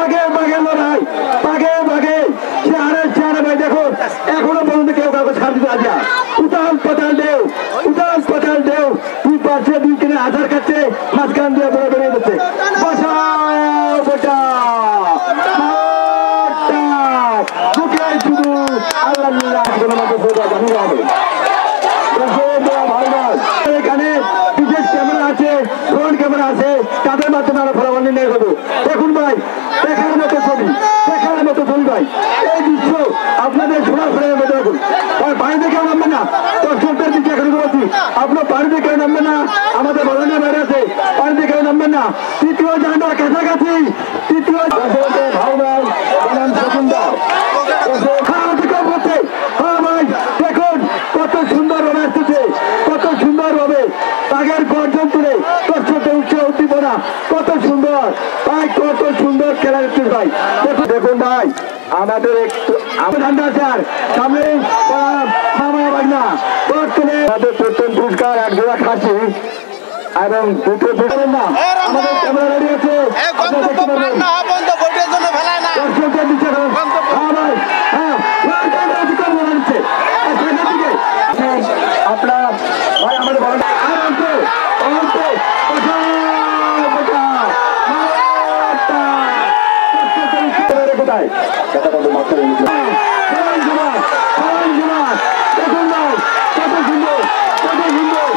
বাঘে বাঘে লড়াই, বাঘে বাঘে চেয়ারে ভাই দেখো এখনো পর্যন্ত কেউ কাউকে ছাড় দিতে আজ উতাল পাতাল ঢেউ, উতাল পাতাল ঢেউ, দুই পাশে দুই কিনে আধার কাছে মাঝখান দিয়ে বড় বেরিয়ে যাচ্ছে। এখানে বিশেষ ক্যামেরা আছে, ফ্রন্ট ক্যামেরা আছে, তাদের মাধ্যমে আমরা ফলাফল নির্ণয় করবো। দেখুন ভাই, দেখার মতো ছবি, দেখার মতো ছবি ভাই। এই দৃশ্য আপনাদের ছোড়া ফেরার মতো দেখুন ভাই। বাড়িতে কেউ নামবে না, দর্শকদের দিকে এখন বলছি, আপনার বাড়িতে কেউ নামবে না, আমাদের বাগানের বাইরে আছে, বাড়িতে কেউ নামবেন না। তৃতীয় জায়গা কাছাকাছি, তৃতীয় ভাই ভাই দেখুন কত সুন্দর ভাবে আসতেছে, কত সুন্দর ভাবে বাঘের গর্জন তুলে দর্শকদের উৎসাহ উদ্দীপনা, কত সুন্দর ভাই, কত সুন্দর খেলা দেখতে ভাই। দেখুন দেখুন ভাই, আমাদের একটু ঠান্ডা আছে আর সামনে বাগনা তুলে আমাদের প্রথম পুরস্কার এক জোড়া খাসি এবং দুটো পুরস্কার না আমাদের ক্যামেরা রেডি আছে। দর্শকদের দিচ্ছে আপনার ভাই আমাদের কোথায় কত সুন্দর, কত সুন্দর,